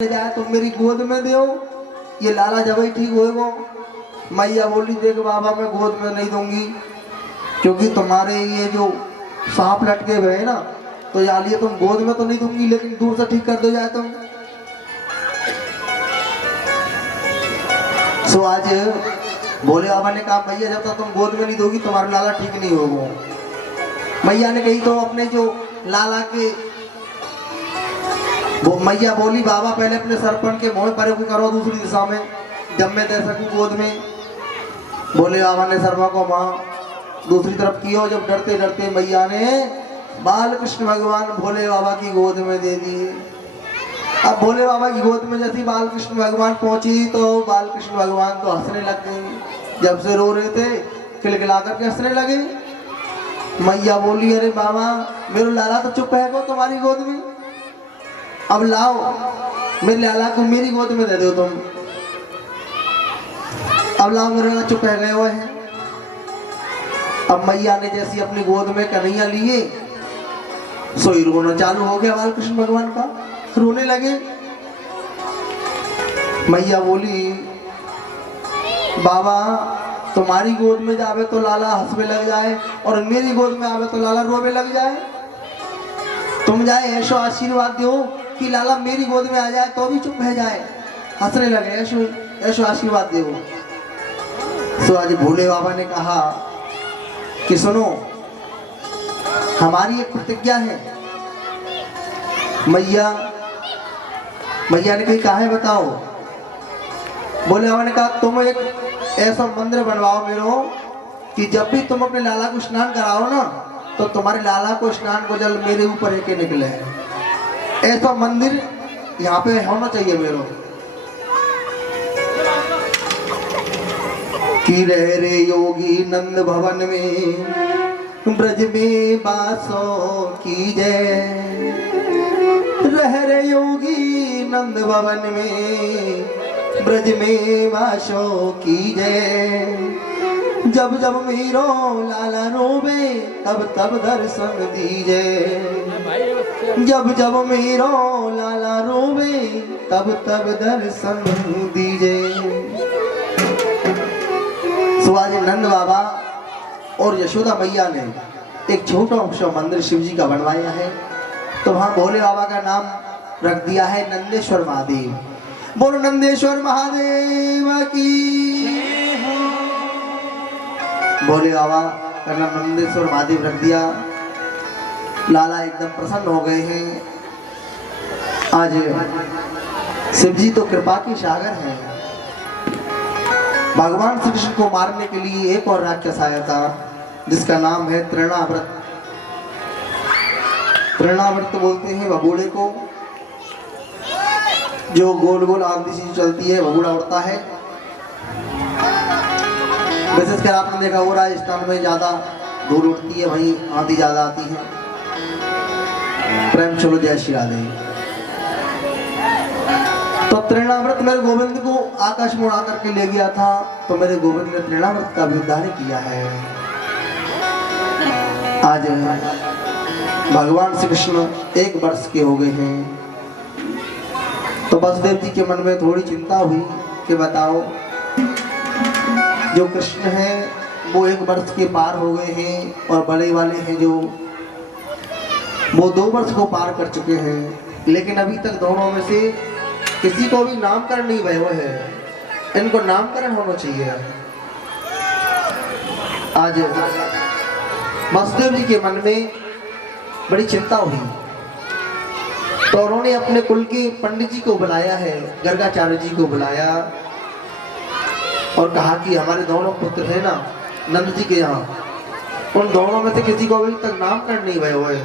जाए तुम मेरी गोद में दो, ये लाला जब ही ठीक होएगो। मैया बोली देख बाबा मैं गोद में नहीं दूंगी, क्योंकि तुम्हारे ये जो सांप लटके हुए हैं ना, तो या लिए तुम गोद में तो नहीं दूंगी, लेकिन दूर से ठीक कर दो जाए तुम। सो आज भोले बाबा ने कहा मैया जब तक तुम गोद में नहीं दोगी तुम्हारा लाला ठीक नहीं होगा। मैया ने कही तो अपने जो लाला के वो मैया बोली बाबा पहले अपने सरपण के मोह परे को करो दूसरी दिशा में, जब मैं दे सकूं गोद में। भोले बाबा ने सरपा को माँ दूसरी तरफ किया, जब डरते डरते मैया ने बाल कृष्ण भगवान भोले बाबा की गोद में दे दिए। अब भोले बाबा की गोद में जैसी बाल कृष्ण भगवान पहुंची तो बाल कृष्ण भगवान तो हंसने लग गए, जब से रो रहे थे खिलखिला करके हंसने लगे। मैया बोली अरे बाबा मेरे लाला तो चुप है को तुम्हारी गोद में, अब लाओ मेरे लाला को मेरी गोद में दे दो तुम। अब लाओ मेरे लाला चुप रह गए हुए हैं। अब मैया ने जैसी अपनी गोद में कन्हैया लिए, सोई रोना चालू हो गया बाल कृष्ण भगवान का, रोने लगे। मैया बोली बाबा तुम्हारी गोद में जावे तो लाला हंसने लग जाए, और मेरी गोद में आवे तो लाला रोवे लग जाए। तुम जाए ऐसो आशीर्वाद दो कि लाला मेरी गोद में आ जाए तो भी चुप रह जाए, हंसने लगे, ऐसो ऐसो आशीर्वाद दो। तो आज भोले बाबा ने कहा कि सुनो हमारी एक प्रतिज्ञा है। मैया ने कही कहा है बताओ। भोले बाबा ने कहा तुम एक ऐसा मंदिर बनवाओ मेरो कि जब भी तुम अपने लाला को स्नान कराओ ना, तो तुम्हारे लाला को स्नान को जल मेरे ऊपर एक निकले। ऐसा मंदिर यहाँ पे होना चाहिए मेरो। कि रह रे योगी नंद भवन में ब्रज में बासो की जय, रह रे योगी नंद भवन में ब्रज में बासो की जय। जब जब मेरो लाला रोवे तब तब दर्शन दीजे, जब जब मेरो लाला रोवे तब तब दर्शन दीजे। सो आज नंद बाबा और यशोदा मैया ने एक छोटा सा मंदिर शिव जी का बनवाया है, तो वहां भोले बाबा का नाम रख दिया है नंदेश्वर महादेव। बोलो नंदेश्वर महादेव की। भोले बाबा का नाम नंदेश्वर महादेव रख दिया। लाला एकदम प्रसन्न हो गए हैं। आज शिव जी तो कृपा के सागर हैं। भगवान श्री कृष्ण को मारने के लिए एक और राक्षस आया था जिसका नाम है तृणाव्रत। तृणाव्रत बोलते हैं बबूड़े को, जो गोल गोल आंधी सी चलती है, बबूड़ा उड़ता है। विशेषकर आपने देखा हो राजस्थान में ज्यादा धूल उड़ती है, वहीं आंधी ज्यादा आती है। प्रेम चलो जय श्री राधे। तो तृणाव्रत मेरे गोविंद को आकाश में उड़ा करके ले गया था, तो मेरे गोविंद ने तृणाव्रत का भी उद्धार किया है। आज भगवान श्री कृष्ण 1 वर्ष के हो गए हैं। तो वसुदेव जी के मन में थोड़ी चिंता हुई कि बताओ जो कृष्ण है वो 1 वर्ष के पार हो गए हैं, और बड़े वाले हैं जो वो 2 वर्ष को पार कर चुके हैं, लेकिन अभी तक दोनों में से किसी को भी नामकरण नहीं भय हुआ है। इनको नामकरण होना चाहिए। आज वसुदेव जी के मन में बड़ी चिंता हुई, तो उन्होंने अपने कुल के पंडित जी को बुलाया है, गर्गाचार्य जी को बुलाया, और कहा कि हमारे दोनों पुत्र हैं ना नंद जी के यहाँ, उन दोनों में से किसी को अभी तक नामकरण नहीं भय हुए,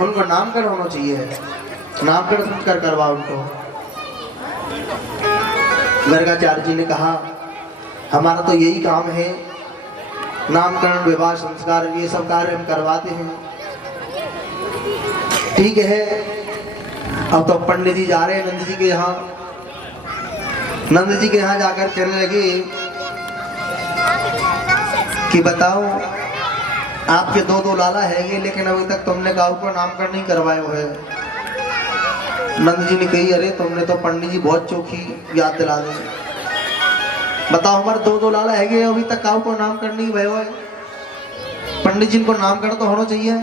उनको नामकरण होना चाहिए, नामकरण कर करवाओ उनको। गर्गाचार्य जी ने कहा हमारा तो यही काम है, नामकरण विवाह संस्कार ये सब कार्य हम करवाते हैं। ठीक है, अब तो पंडित जी जा रहे हैं नंद जी के यहाँ। नंद जी के यहाँ जाकर कहने लगे कि बताओ आपके 2 लाला है, लेकिन अभी तक तुमने गाँव को नामकरण नहीं करवाए हुए। नंद जी ने कही, अरे तुमने तो पंडित जी बहुत चोखी याद दिला दी। बताओ हमारे दो दो लाला है अभी तक काऊ को नाम करनी भयो है। पंडित जी को नाम कर तो होना चाहिए,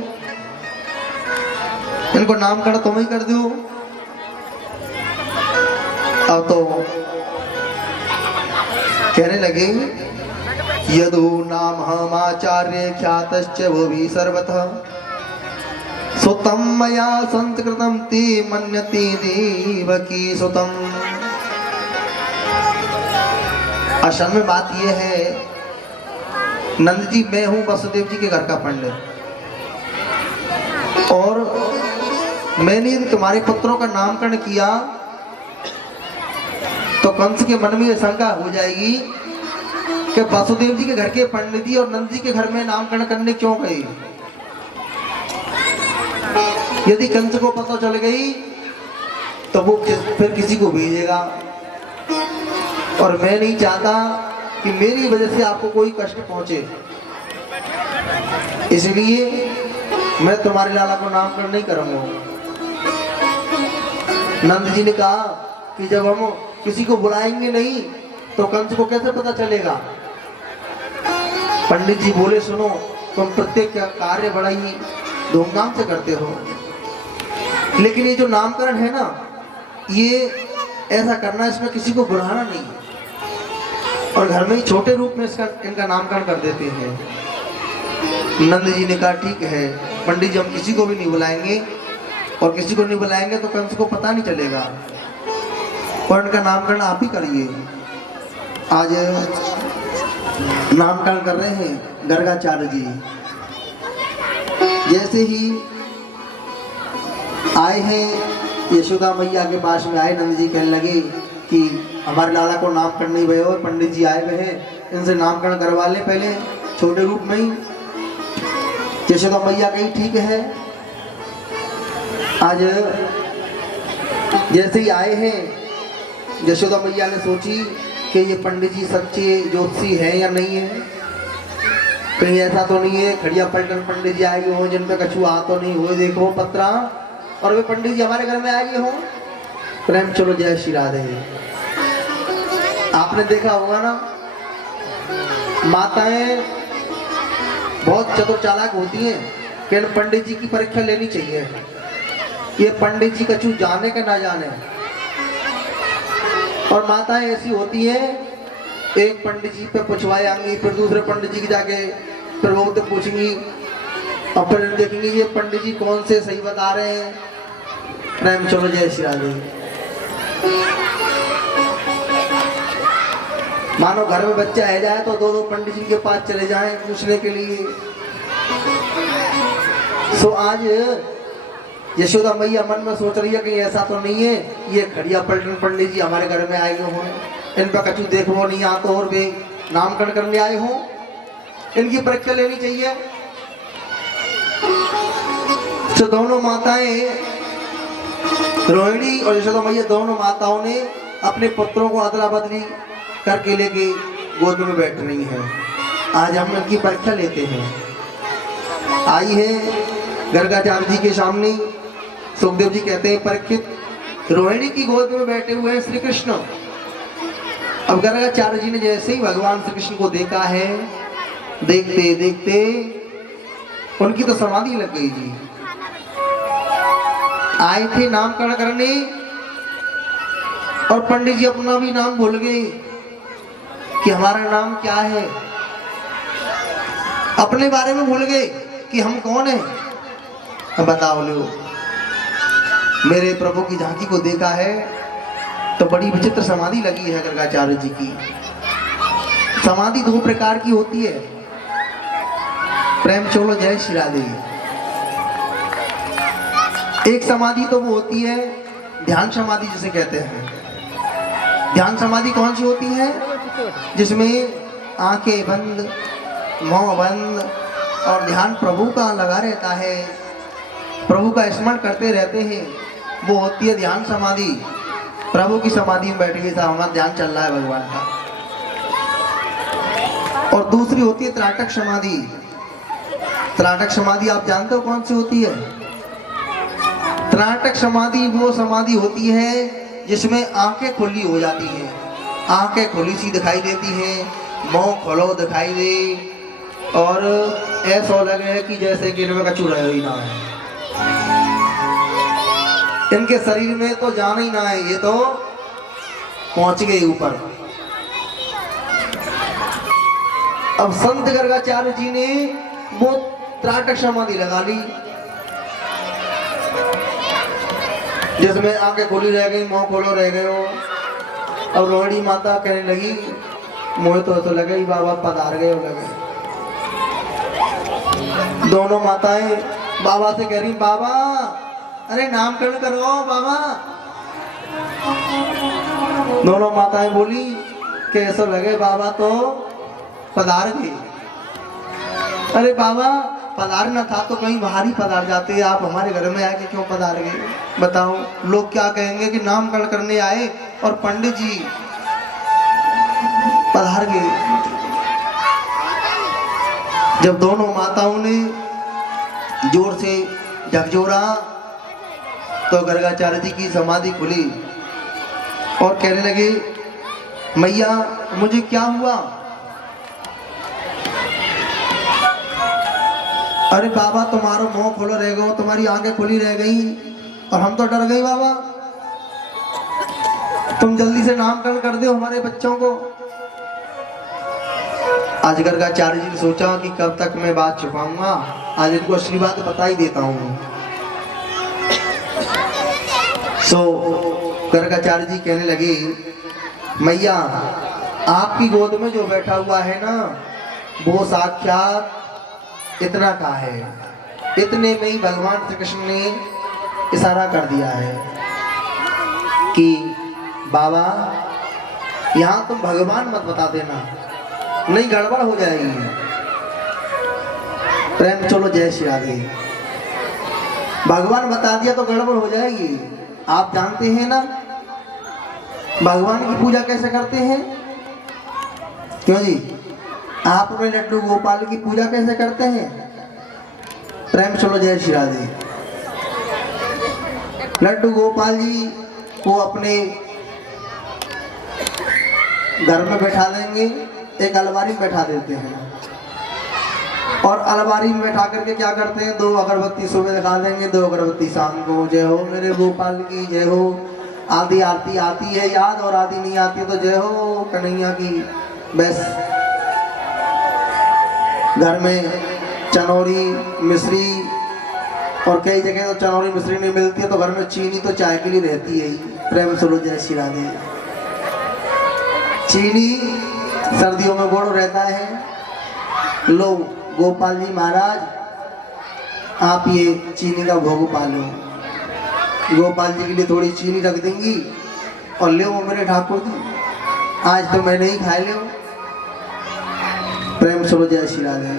इनको नाम कर तुम ही कर दो। अब तो कहने लगे, यदु नाम हम आचार्य ख्यातश्च भुवि सर्वतः सुतम मया संस्कृतम ते मन्यते देवकी सुतम। असल में बात यह है, नंद जी मैं हूं वसुदेव जी के घर का पंडित, और मैंने यदि तुम्हारे पुत्रों का नामकरण किया तो कंस के मन में यह शंका हो जाएगी कि वसुदेव जी के घर के पंडित जी और नंद जी के घर में नामकरण करने क्यों गए। यदि कंस को पता चल गई तो वो फिर किसी को भेजेगा, और मैं नहीं चाहता कि मेरी वजह से आपको कोई कष्ट पहुंचे, इसलिए मैं तुम्हारे लाला को नामकरण नहीं करूंगा। नंद जी ने कहा कि जब हम किसी को बुलाएंगे नहीं तो कंस को कैसे पता चलेगा। पंडित जी बोले, सुनो तुम प्रत्येक कार्य बड़ा ही धूमधाम से करते हो, लेकिन ये जो नामकरण है ना, ये ऐसा करना, इसमें किसी को बुलाना नहीं, और घर में ही छोटे रूप में इनका नामकरण कर देते हैं। नंद जी ने कहा ठीक है पंडित जी, हम किसी को भी नहीं बुलाएंगे, और किसी को नहीं बुलाएंगे तो कंस को पता नहीं चलेगा, और इनका नामकरण आप ही करिए। आज नामकरण कर रहे हैं गर्गाचार्य जी। जैसे ही आए हैं यशोदा मैया के पास में आए, नंद जी कहने लगे कि हमारे लाला को नामकरण नहीं हुए और पंडित जी आए हुए हैं, इनसे नामकरण करवा ले पहले छोटे रूप में ही। यशोदा मैया कही ठीक है। आज जैसे ही आए हैं, यशोदा मैया ने सोची कि ये पंडित जी सच्चे ज्योतिषी हैं या नहीं है, कहीं ऐसा तो नहीं है खड़िया पलटन पंडित जी आए हुए हों जिन पे कछु आ तो नहीं हुए, देखो पत्रा, और वे पंडित जी हमारे घर में आए हों। प्रेम चलो जय श्री राधे। आपने देखा होगा ना, माताएं बहुत चतुर चालाक होती हैं कि पंडित जी की परीक्षा लेनी चाहिए। ये पंडित जी कछु जाने का ना जाने, और माताएं ऐसी होती हैं, एक पंडित जी पे पूछवाए आएंगी, फिर दूसरे पंडित जी की जाके फिर वो तो पूछेंगी, और फिर देखेंगे ये पंडित जी कौन से सही बता रहे हैं। प्रेम चलो जय श्री राधे। मानो घर में बच्चा है जाए तो दो दो पंडित जी के पास चले जाएं पूछने के लिए। सो आज यशोदा मैया मन में सोच रही है कि ऐसा तो नहीं है ये खड़िया पलटन पंडित जी हमारे घर में आए हों, इन पर कछु देखो नहीं आता और वे नामकरण करने आए हों, इनकी परीक्षा लेनी चाहिए। तो दोनों माताएं, रोहिणी और यशोदा मैया, दोनों माताओं ने अपने पुत्रों को अदला बदली करके लेके गोद में बैठ रही हैं। आज हम इनकी परीक्षा लेते हैं। आई है गर्गाचार्य जी के सामने। सुखदेव जी कहते हैं, परीक्षित रोहिणी की गोद में बैठे हुए हैं श्री कृष्ण। अब गर्गाचार्य जी ने जैसे ही भगवान श्री कृष्ण को देखा है, देखते देखते उनकी तो समाधि लग गई जी। आए थे नामकरण करने और पंडित जी अपना भी नाम भूल गए कि हमारा नाम क्या है, अपने बारे में भूल गए कि हम कौन हैं। अब बताओ लो, मेरे प्रभु की झांकी को देखा है तो बड़ी विचित्र समाधि लगी है गर्गाचार्य जी की। समाधि दो प्रकार की होती है। प्रेम चोलो जय श्री राधे। एक समाधि तो वो होती है ध्यान समाधि जिसे कहते हैं। ध्यान समाधि कौन सी होती है? जिसमें आंखें बंद, मुंह बंद और ध्यान प्रभु का लगा रहता है, प्रभु का स्मरण करते रहते हैं, वो होती है ध्यान समाधि। प्रभु की समाधि में बैठे हुए साहब हमारा ध्यान चल रहा है भगवान का। और दूसरी होती है त्राटक समाधि। त्राटक समाधि आप जानते हो कौन सी होती है? त्राटक समाधि वो समाधि होती है जिसमें आंखें खुली हो जाती हैं, आंखें खुली सी दिखाई देती हैं, मुंह खुलो दिखाई दे और ऐसा लगे कि जैसे कि इनमें कछु रह ही ना है, इनके शरीर में तो जाना ही ना है, ये तो पहुंच गए ऊपर। अब संत गर्गाचार्य जी ने वो त्राटक समाधि लगा ली जिसमें आंखें खुली रह गई, मुंह खोलो रह गए हो। अब रोहिणी माता कहने लगी, मुझे तो लगे ही बाबा पधार गए हो लगे। दोनों माताएं बाबा से कह रही, बाबा अरे नामकरण करो बाबा। दोनों माताएं बोली कि ऐसा लगे बाबा तो पधार गए। अरे बाबा पधारना था तो कहीं बाहर ही पधार जाते, आप हमारे घर में आके क्यों पधार गए? बताओ लोग क्या कहेंगे कि नामकरण करने आए और पंडित जी पधार गए। जब दोनों माताओं ने जोर से झकझोरा तो गर्गाचार्य जी की समाधि खुली और कहने लगे, मैया मुझे क्या हुआ? अरे बाबा तुम्हारा मुंह खुला रह गया, तुम्हारी आंखें खुली रह गई और हम तो डर गए बाबा। तुम जल्दी से नामकरण कर दो हमारे बच्चों को। आज गर्गाचार्य जी ने सोचा कि कब तक मैं बात छुपाऊंगा, आज इनको असली बात बता ही देता हूँ। गर्गाचार्य जी कहने लगे, मैया आपकी गोद में जो बैठा हुआ है ना वो साक्षात इतना का है। इतने में ही भगवान श्री कृष्ण ने इशारा कर दिया है कि बाबा यहाँ तुम भगवान मत बता देना, नहीं गड़बड़ हो जाएगी। प्रेम चलो जय श्री राधे। भगवान बता दिया तो गड़बड़ हो जाएगी। आप जानते हैं ना भगवान की पूजा कैसे करते हैं? क्यों जी, आप अपने लड्डू गोपाल की पूजा कैसे करते हैं? प्रेम चलो जय श्री राधे। लड्डू गोपाल जी को अपने घर में बैठा देंगे, एक अलमारी में बैठा देते हैं और अलमारी में बैठा करके क्या करते हैं, 2 अगरबत्ती सुबह दिखा देंगे, 2 अगरबत्ती शाम को। जय हो मेरे गोपाल की जय हो। आधी आरती आती है याद और आधी नहीं आती है तो जय हो कन्हैया की। बस घर में चनौरी मिश्री और कई जगह तो चनौरी मिश्री नहीं मिलती है तो घर में चीनी तो चाय के लिए रहती है ही। प्रेम सुनो जय श्री राधे। चीनी सर्दियों में गुड़ रहता है। लो गोपाल जी महाराज आप ये चीनी का भोग पालो। गोपाल जी के लिए थोड़ी चीनी रख देंगी और ले मेरे ठाकुर जी आज तो मैं नहीं खाए ले। प्रेम सुनो जय श्री राधे।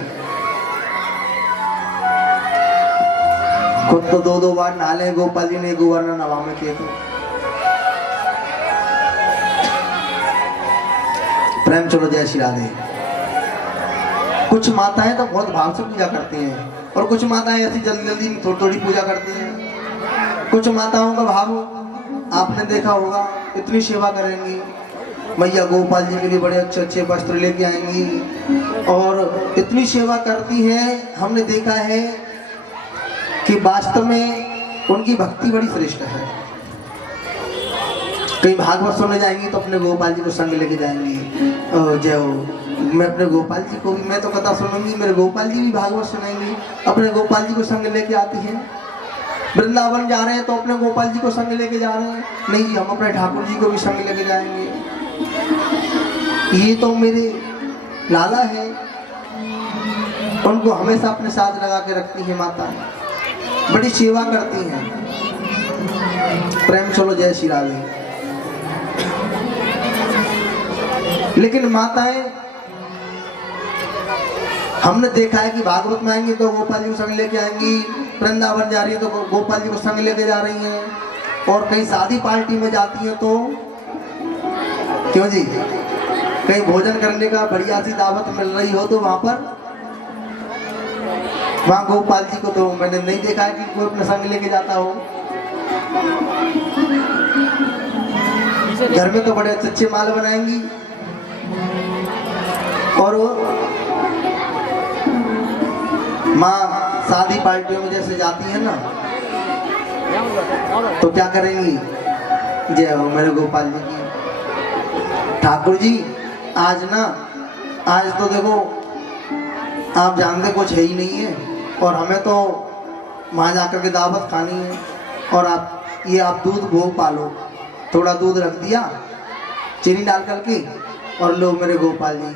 खुद तो 2-2 बार नहा ले गोपाल जी ने, 1 बार ना नवा में किए तो। प्रेम चलो जय श्री राधे। कुछ माताएं तो बहुत भाव से पूजा करती हैं और कुछ माताएं ऐसी जल्दी जल्दी थोड़ी थोड़ी पूजा करती हैं। कुछ माताओं का भाव आपने देखा होगा, इतनी सेवा करेंगी, मैया गोपाल जी के लिए बड़े अच्छे अच्छे वस्त्र लेके आएंगी और इतनी सेवा करती हैं। हमने देखा है कि वास्तव में उनकी भक्ति बड़ी श्रेष्ठ है। कहीं भागवत सुनने जाएंगी तो अपने गोपाल जी को संग लेके जाएंगी। जय हो। मैं अपने गोपाल जी को भी, मैं तो कथा सुनूंगी, मेरे गोपाल जी भी भागवत सुनाएंगी, अपने गोपाल जी को संग लेके आती हैं। वृंदावन जा रहे हैं तो अपने गोपाल जी को संग लेके जा रहे हैं, नहीं जी हम अपने ठाकुर जी को भी संग लेके जाएंगे। ये तो मेरे लाला है, उनको हमेशा अपने साथ लगा के रखती है माता, बड़ी सेवा करती हैं। प्रेम चलो जय श्री राधे। लेकिन माताएं हमने देखा है कि भागवत में आएंगी तो गोपाल जी को संग लेके आएंगी, वृंदावन जा रही है तो गोपाल जी को संग लेके जा रही हैं, और कहीं शादी पार्टी में जाती हैं तो क्यों जी कहीं भोजन करने का बढ़िया सी दावत मिल रही हो तो वहाँ गोपाल जी को तो मैंने नहीं देखा है कि कोई अपने संग लेके जाता हो। घर में तो बड़े अच्छे अच्छे माल बनाएंगी और माँ शादी पार्टियों में जैसे जाती है ना तो क्या करेंगी, जय हो मेरे गोपाल जी की। ठाकुर जी आज तो देखो आप जानते कुछ है ही नहीं है और हमें तो वहाँ जाकर के दावत खानी है और आप दूध भोग पालो। थोड़ा दूध रख दिया चीनी डाल करके और लो मेरे गोपाल जी,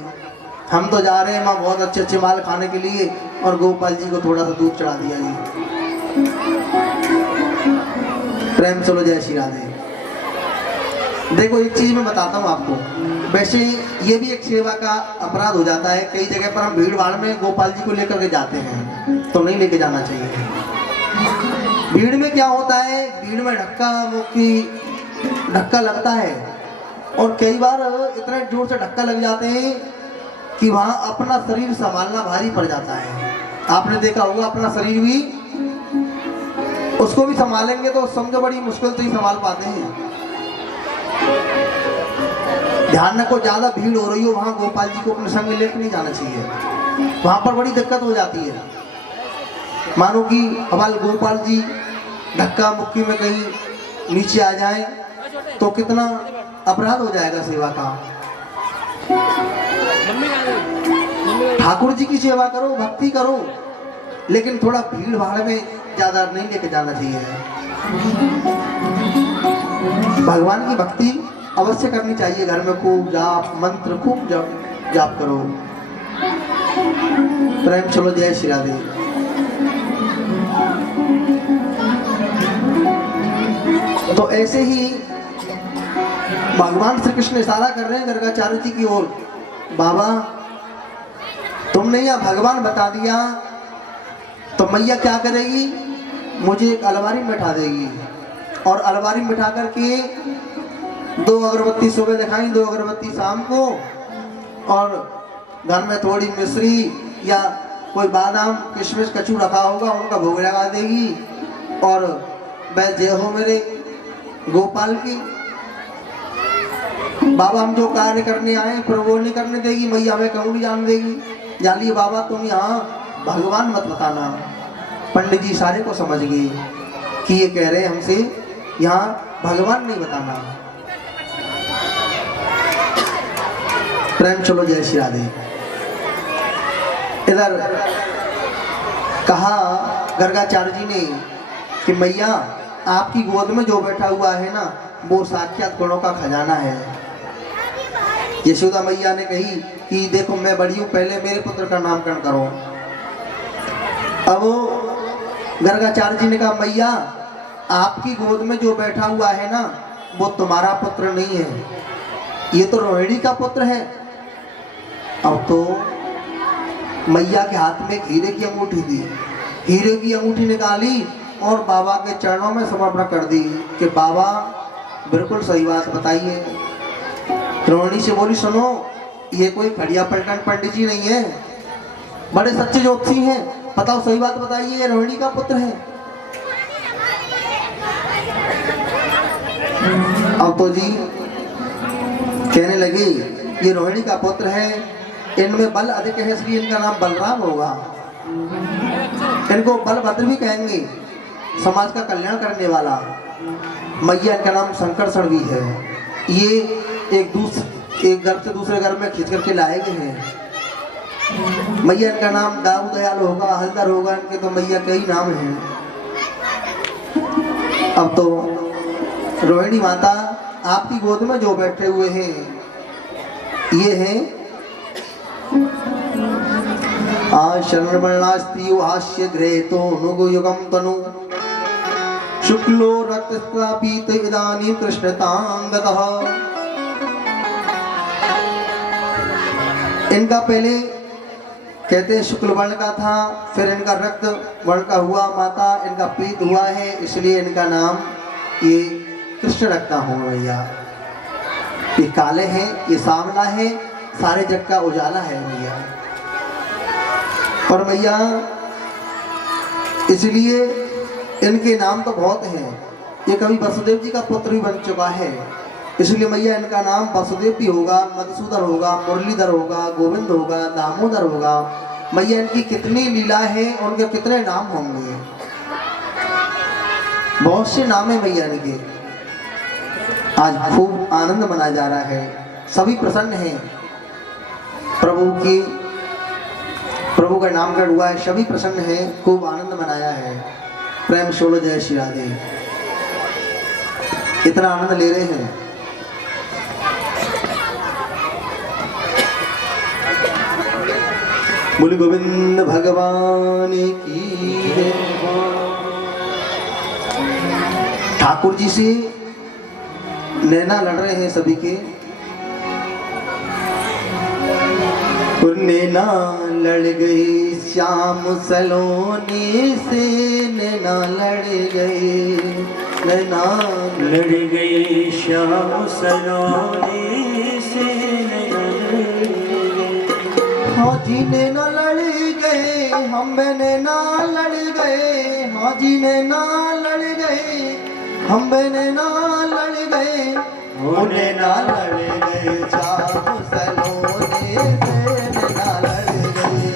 हम तो जा रहे हैं माँ बहुत अच्छे अच्छे माल खाने के लिए और गोपाल जी को थोड़ा सा दूध चढ़ा दिया जी। प्रेम चलो जय श्री राधे। देखो एक चीज मैं बताता हूँ आपको, वैसे ये भी एक सेवा का अपराध हो जाता है। कई जगह पर हम भीड़ भाड़ में गोपाल जी को लेकर के जाते हैं तो नहीं लेके जाना चाहिए। भीड़ में क्या होता है, भीड़ में धक्का लगता है और कई बार इतने जोर से धक्का लग जाते हैं कि वहाँ अपना शरीर संभालना भारी पड़ जाता है। आपने देखा होगा अपना शरीर भी उसको भी संभालेंगे तो समझो बड़ी मुश्किल से ही संभाल पाते हैं। ध्यान रखो ज्यादा भीड़ हो रही हो वहाँ गोपाल जी को अपने संग में लेकर नहीं जाना चाहिए, वहाँ पर बड़ी दिक्कत हो जाती है। मानो कि हमारे गोपाल जी धक्का मुक्की में कहीं नीचे आ जाए तो कितना अपराध हो जाएगा सेवा का। ठाकुर जी की सेवा करो, भक्ति करो, लेकिन थोड़ा भीड़ भाड़ में ज्यादा नहीं लेके जाना चाहिए। भगवान की भक्ति अवश्य करनी चाहिए, घर में खूब जाप मंत्र खूब जाप करो। प्रेम चलो जय श्री राधे। तो ऐसे ही भगवान श्री कृष्ण इशारा कर रहे हैं गर्गाचार्य जी की ओर, बाबा तुमने यह भगवान बता दिया तो मैया क्या करेगी, मुझे एक अलमारी में बैठा देगी और अलमारी में बैठा करके 2 अगरबत्ती सुबह दिखाई 2 अगरबत्ती शाम को और घर में थोड़ी मिश्री या कोई बादाम किशमिश कचू रखा होगा उनका भोग लगा देगी और वह जय हो मेरे गोपाल की। बाबा हम जो कार्य करने आए फिर वो नहीं करने देगी मैया, हमें कहूँ नहीं जान देगी। जानिए बाबा तुम यहाँ भगवान मत बताना। पंडित जी सारे को समझ गए कि ये कह रहे हैं हमसे यहाँ भगवान नहीं बताना। प्रेम चलो जय श्री राधे। इधर कहा गर्गाचार्य जी ने कि मैया आपकी गोद में जो बैठा हुआ है ना वो साक्षात गुणों का खजाना है। यशोदा मैया ने कही कि देखो मैं बड़ी हूँ, पहले मेरे पुत्र का नामकरण करो। अब गर्गाचार्य जी ने कहा मैया आपकी गोद में जो बैठा हुआ है ना वो तुम्हारा पुत्र नहीं है, ये तो रोहिणी का पुत्र है। अब तो मैया के हाथ में हीरे की अंगूठी थी, हीरे की अंगूठी निकाली और बाबा के चरणों में समर्पण कर दी कि बाबा बिल्कुल सही बात बताइए। रोहिणी से बोली सुनो ये कोई खड़िया पलटन पंडित जी नहीं है, बड़े सच्चे ज्योतिषी हैं, बताओ सही बात बताइए ये रोहिणी का पुत्र है। अब तो जी कहने लगी ये रोहिणी का पुत्र है, इनमें बल अधिक है इसलिए इनका नाम बलराम होगा, इनको बलभद्र भी कहेंगे, समाज का कल्याण करने वाला। मैया इनका नाम शंकरषण भी है। ये एक घर से दूसरे घर में खींच करके लाए गए हैं। मैया इनका नाम दाऊ दयाल होगा, हलदर होगा, इनके तो मैया कई नाम हैं। अब तो रोहिणी माता आपकी गोद में जो बैठे हुए हैं ये हैं शरणवर्णास्त्रियो हास्य घ्रेतो नुगुयुगम तनु शुक्लो रक्तस्त्रापीत इदानीं कृष्णतांगतः। इनका पहले कहते हैं शुक्ल वर्ण का था, फिर इनका रक्त वर्ण का हुआ, माता इनका पीत हुआ है, इसलिए इनका नाम ये कृष्ण रखता हूँ भैया। ये काले हैं, ये सांवला है, सारे जग का उजाला है भैया। और भैया इसलिए इनके नाम तो बहुत हैं, ये कभी वसुदेव जी का पुत्र भी बन चुका है, इसलिए मैया इनका नाम वसुदेव भी होगा, मधुसूदन होगा, मुरलीधर होगा, गोविंद होगा, दामोदर होगा। मैया इनकी कितनी लीला है, उनके कितने नाम होंगे, बहुत से नाम है मैया इनके। आज खूब आनंद मनाया जा रहा है, सभी प्रसन्न हैं प्रभु का नाम का हुआ है, सभी प्रसन्न हैं, खूब आनंद मनाया है। प्रेम शोलो जय श्री राधे, इतना आनंद ले रहे हैं। बोले गोविंद भगवान की जय। ठाकुर जी से नैना लड़ रहे हैं सभी के। नैना लड़ गई श्याम सलोनी से, नैना लड़ गई, नैना लड़ गई श्याम सलोनी से, हाँ जी नैना लड़ गए, हम नैना लड़ गए, हाँ जी नैना लड़ गए, हम नैना लड़ गए, वो नैना लड़ गए श्याम सलोनी से, नैना लड़ गए,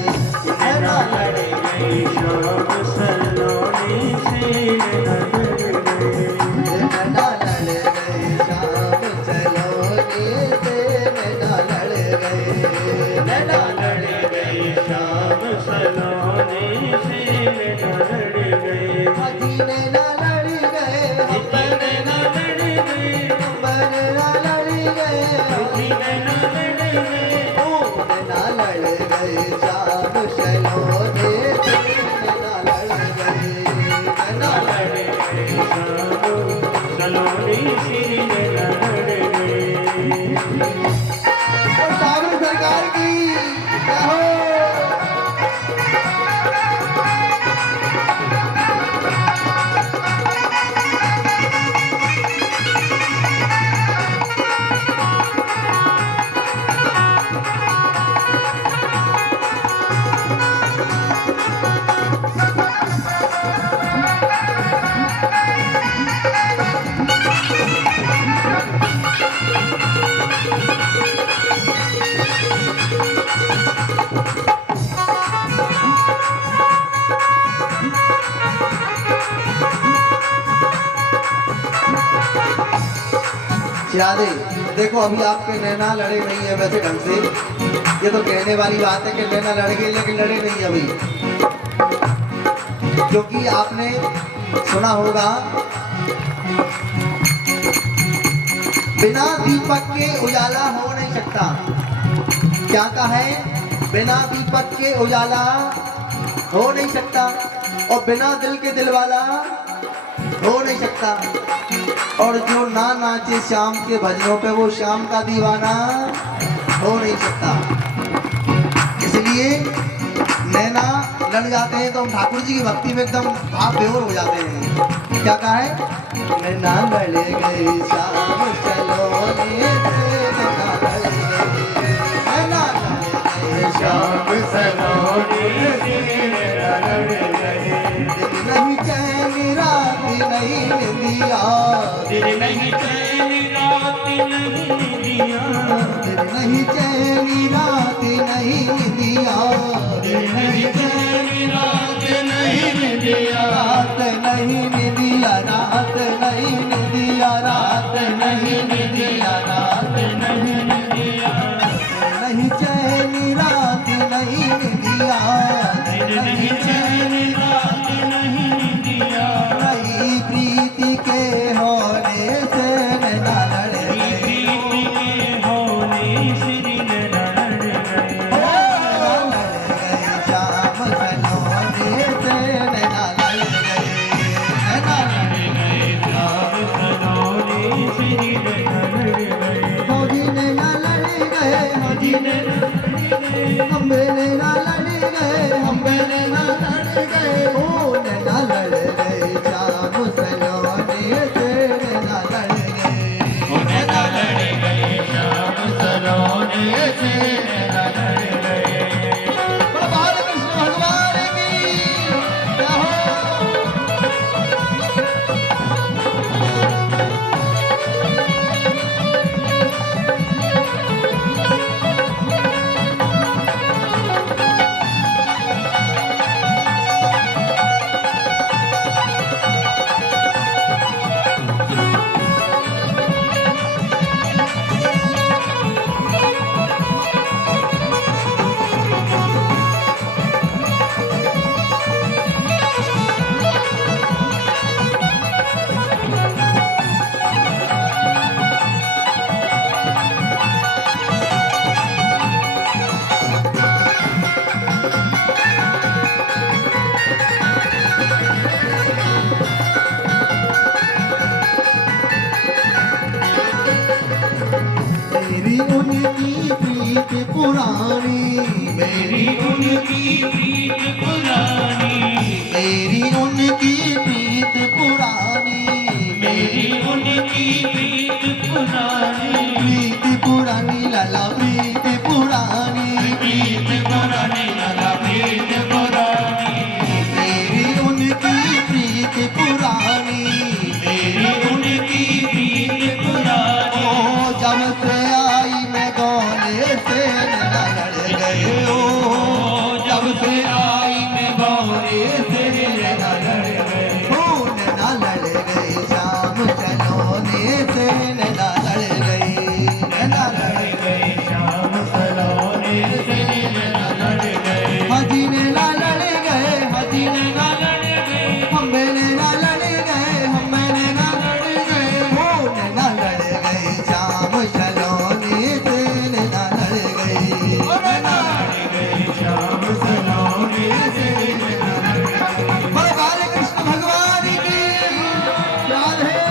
नैना लड़ गई श्याम सलोनी से, नैना लड़ गए श्याम सलोनी से, नैना लड़ गए, नैना लड़ गई श्याम सलोनी से, लड़ गई, हाजी नैना लड़ गए, हम नैना लड़ गए, हम नैना लड़ गए, हाजी नैना लड़ गए, ओ नैना लड़ गए श्याम सलोनी से, नैना लड़ गए, नैना लड़ गए श्याम सलोनी से, लड़ गई। सागर सरकार की जय हो। यादें देखो, अभी आपके नैना लड़े नहीं है वैसे ढंग से, ये तो कहने वाली बात है कि नैना लड़ गए लेकिन लड़े नहीं अभी, क्योंकि आपने सुना होगा बिना दीपक के उजाला हो नहीं सकता। क्या कहा है? बिना दीपक के उजाला हो नहीं सकता, और बिना दिल के दिल वाला हो नहीं सकता, और जो ना नाचे शाम के भजनों पे वो शाम का दीवाना हो नहीं सकता। इसलिए नैना लड़ जाते हैं तो हम ठाकुर जी की भक्ति में एकदम भाव विभोर हो जाते हैं। क्या कहा है? नैना लड़ गए शाम सलोनी से, नैना लड़ गए, नैना लड़ गए श्याम सलोनी से, लड़ गई। दिन नहीं चैन रात नहीं निंदिया, दिन नहीं चैन रात नहीं दिया, दिन नहीं चैन रात नहीं दिया, दिन नहीं चैन रात नहीं दिया, रात नहीं दिया, रात नहीं दिया, रात नहीं दिया, रात नहीं दिया, नहीं चैन रात नहीं दिया, दिन नहीं चैन रात नहीं दिया। नई प्रीति के होने से नैना लड़ गए, प्रीति के होने श्री लड़ गए, नैना लड़ गए श्याम सलोनी से, नैना लड़ गए, नैना लड़ श्याम सलोनी श्री लड़ गए। गए, मेरी उनकी प्रीत पुरानी, मेरी उनकी प्रीत पुरानी, मेरी उनकी प्रीत पुरानी, मेरी उनकी प्रीत पुरानी, प्रीत पुरानी लाला प्रीत पुरानी, प्रीत पुरानी लाला प्रीत पुरानी, मेरी उनकी प्रीत पुरानी, मेरी उनकी प्रीत पुरानी। ओ जब से आई मैं गौने से नैना लड़ गए ओ, जब से आई मैं गौरे से नैना लड़ गए, ओ नैना लड़ गए शाम सलोने से नैना लड़ गई, नैना लड़ गए शाम सलोने से नैना लड़ गए, हाजी नैना लड़ गए, हाजी नैना लड़ गए, हम नैना लड़ गए, हम नैना लड़ गए, ओ नैना लड़ गए शाम सलोने से नैना लड़ गई, ओ नैना शाम सलोने से नैना लड़ गए। बोलो बाले कृष्ण भगवान की लाल है।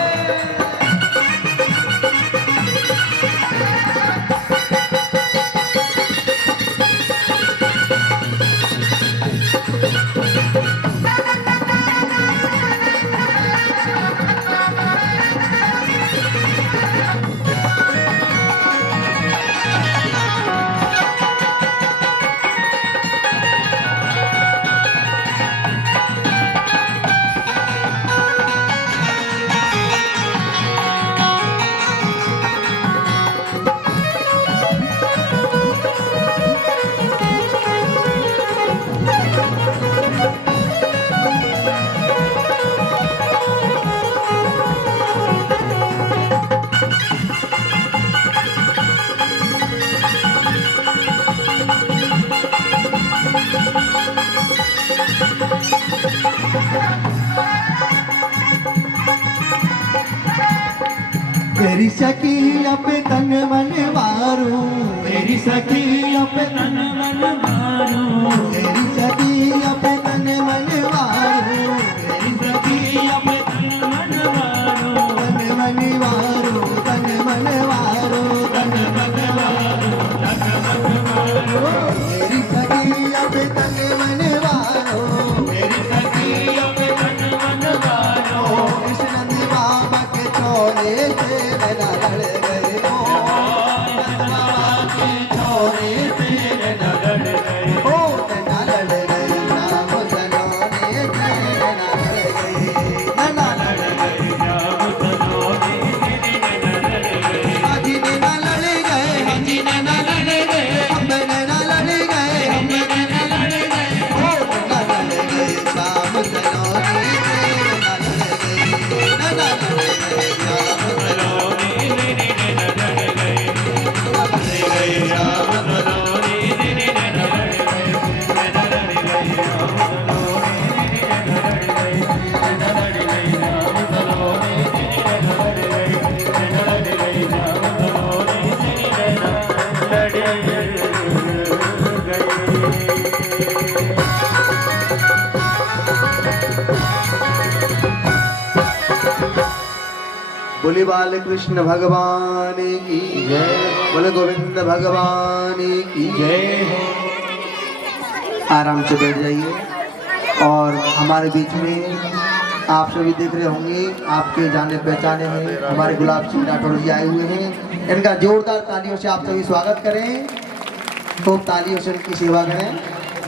मेरी सखी पे तन मन मारू, मेरी सखी पे तन मन मारो, मेरी सखी पे तन मन मारू, मेरी सखी पे तन मन मारो, तन मन मारू, तन मन मारू, तन मन मारो, तन मन मारो, मेरी सखी पे तन मन मारू, मेरी सखी पे तन मन मारो, कृष्ण बाबा के छोरे से नैना लड़ गए ओ, बाबा के छोरे से नैना लड़ गए, ओ नैना लड़ गए राम सलोने से नैना लड़ गए, नैना लड़ गए शाम सलोने से नैना लड़ गए, हाजी नैना लड़ गए, हाजी नैना लड़ गए, हम नैना लड़ गए, हम नैना लड़ गए, ओ नैना लड़ गए शाम सलोने से नैना लड़ गए, नैना लड़ गए शाम सलोने से नैना लड़ गए, शाम सलोने से नैना लड़ गए, नैना लड़ गए शाम सलोने से नैना लड़ गए, नैना लड़ गए शाम सलोने से नैना लड़ गए, नैना लड़ गए शाम सलोने से नैना लड़ गए। बोले बाल कृष्ण भगवान की जय, बोले गोविंद भगवान की जय हो। आराम से बैठ जाइए। और हमारे बीच में आप सभी देख रहे होंगे, आपके जाने पहचाने में हमारे गुलाब सिंह राठौर जी आए हुए हैं। इनका जोरदार तालियों से आप सभी स्वागत करें, खूब तालियों से इनकी सेवा करें।